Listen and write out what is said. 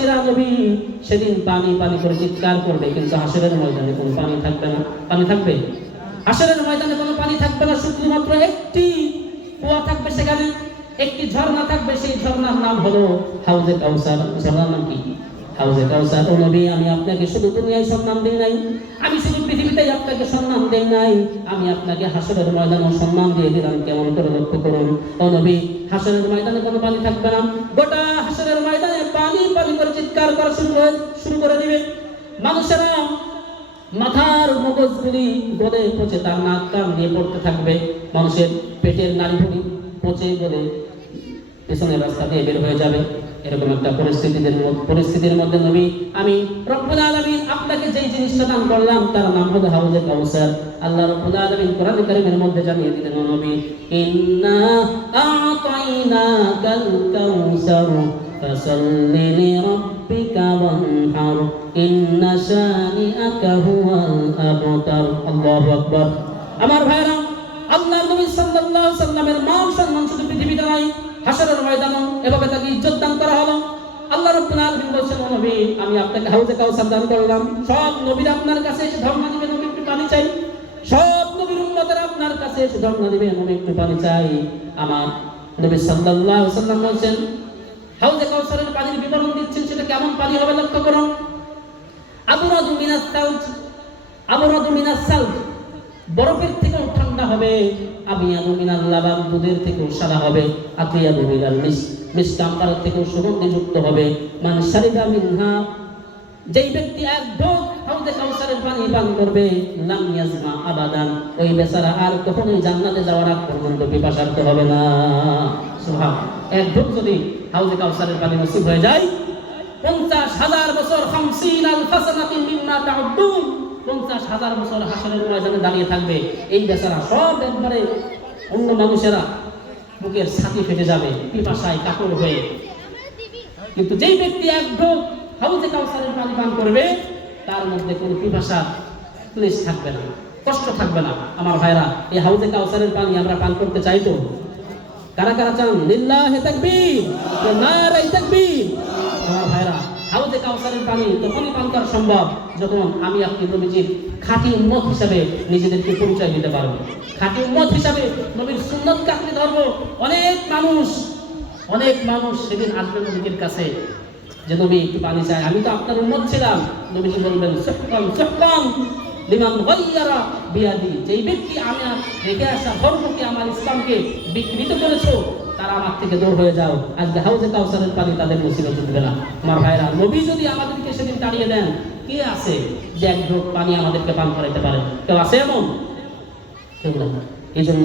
বিশ্ববাসীরা নবী সেদিন পানি পানি করে চিৎকার করবে, কিন্তু হাসরের ময়দানে কোনো পানি থাকবে না। পানি থাকবে? হাসরের ময়দানে কোনো পানি থাকবে না শুধুমাত্র একটি কুয়া থাকবে সেখানে। একটি ঝর্ণা থাকবে, সেই ঝর্ণার নাম হলো হাউজে কাউসার। ঝর্ণার নাম কি? হাউজে কাউসার। ও নবী, আমি আপনাকে শুধু দুনিয়ায় সম্মান দেই নাই, আমি শুধু পৃথিবীতেই আপনাকে সম্মান দেই নাই, আমি আপনাকে হাসরের ময়দানে সম্মান দিয়ে দিলাম, কেমন করে লক্ষ্য করুন? ও নবী, হাসরের ময়দানে কোনো পানি থাকবে না চিৎকার করা শুরু করে শুরু করে দিবে। মানুষেরা মাথার মগজগুলি গলে পচে তার নাক কান দিয়ে পড়তে থাকবে। মানুষের পেটের নাড়িভুড়ি পচে গলে পেছনের রাস্তা দিয়ে বের হয়ে যাবে। এরকম একটা পরিস্থিতিদের পরিস্থিতির মধ্যে নবী, আমি রব্বুল আলামিন আপনাকে যেই জিনিসটা দান করলাম, তার নাম হলো হাউজে কাউসার আল্লাহ রব্বুল আলামিন কোরআন কারীমের মধ্যে জানিয়ে দিলেন নবী, ইন্না আ'তাইনাকাল কাউসার। ফাসাল্লি লিরাব্বিকা ওয়ানহার ইন্না শানিআকা হুয়াল আবতার আল্লাহু আকবার আমার ভাইরা, আল্লাহর নবী সাল্লাল্লাহু সাল্লামের মান সম্মান শুধু পৃথিবীতে নয়, হাসরের ময়দানে এভাবে তাকে ইজ্জত দান করা হলো। আল্লাহ রাব্বুল আলামিন বলেছেন নবী, আমি আপনাকে হাউজে কাউসার দান করলাম। সব নবীরা আপনার কাছে এসে ধর্ম দিবে, নবী একটু পানি চাই। সব নবীর উম্মতেরা আপনার কাছে এসে ধর্ম দিবে, নবী একটু পানি চাই। আমার নবী সাল্লাল্লাহু সাল্লাম বলেছেন হাউজে কাউসারের পানির বিবরণ দিচ্ছেন, সেটা কেমন পানি হবে লক্ষ্য করুন আবরাদু মিনাস সাউথ, আবরাদু মিনাস সাউথ। বরফের থেকেও ঠান্ডা হবে আবিয়াদু মিনাল লাবান, দুধের থেকেও সাদা হবে আকিয়াদু মিনাল মিস মিসকাম্বারের থেকেও সুগন্ধিযুক্ত হবে। মান সারিদা মিনহা যেই ব্যক্তি এক ঢোক হাউজে কাউসারের পানি পান করবে ইয়াজমা আবাদান। ওই বেচারা আর কখনোই জান্নাতে যাওয়ার আগ পর্যন্ত পিপাসার্থ হবে না। এক যদি হাউজে কাউসারের পানি নসিব হয়ে যায়, পঞ্চাশ হাজার বছর খামসিন আল পঞ্চাশ হাজার বছর হাসরের ময়দানে দাঁড়িয়ে থাকবে। এই বেচারা সব একবারে অন্য মানুষেরা বুকের ছাতি ফেটে যাবে, পিপাসায় কাপড় হয়ে। কিন্তু যেই ব্যক্তি এক ঢোক হাউজে কাউসারের পানি পান করবে, তার মধ্যে কোনো পিপাসা ক্লেশ থাকবে না, কষ্ট থাকবে না। আমার ভাইরা, এই হাউজে কাউসারের পানি আমরা পান করতে চাই তো? কারা কারা চান? লিল্লাহে তাকবীর নারাই তাকবীর। আমার ভাইরা হাউজে কাউসারের পানি তখনই পান করা সম্ভব যখন আমি আপনি নবীজির খাঁটি উম্মত হিসাবে নিজেদেরকে পরিচয় দিতে পারব। খাঁটি উম্মত হিসাবে নবীর সুন্নত কাকড়ে ধরবো অনেক মানুষ অনেক মানুষ সেদিন আসবে নবীজির কাছে। যে নবী একটু পানি চাই আমি তো আপনার উন্নত ছিলাম। নবীজি বলবেন সুহকান সুহকান লিমান গায়্যারা বিয়াদি। যেই ব্যক্তি আমি রেখে আসা ধর্মকে, আমার ইসলামকে বিকৃত করেছ, তারা আমার থেকে দূর হয়ে যাও। আজকে হাউজে কাউসারের পানি তাদের মুসিবত উঠবে না। আমার ভাইরা, নবী যদি আমাদেরকে সেদিন তাড়িয়ে দেন, কে আছে যে এক পানি আমাদেরকে পান করাইতে পারে? কেউ আছে এমন? কেউ না এই জন্য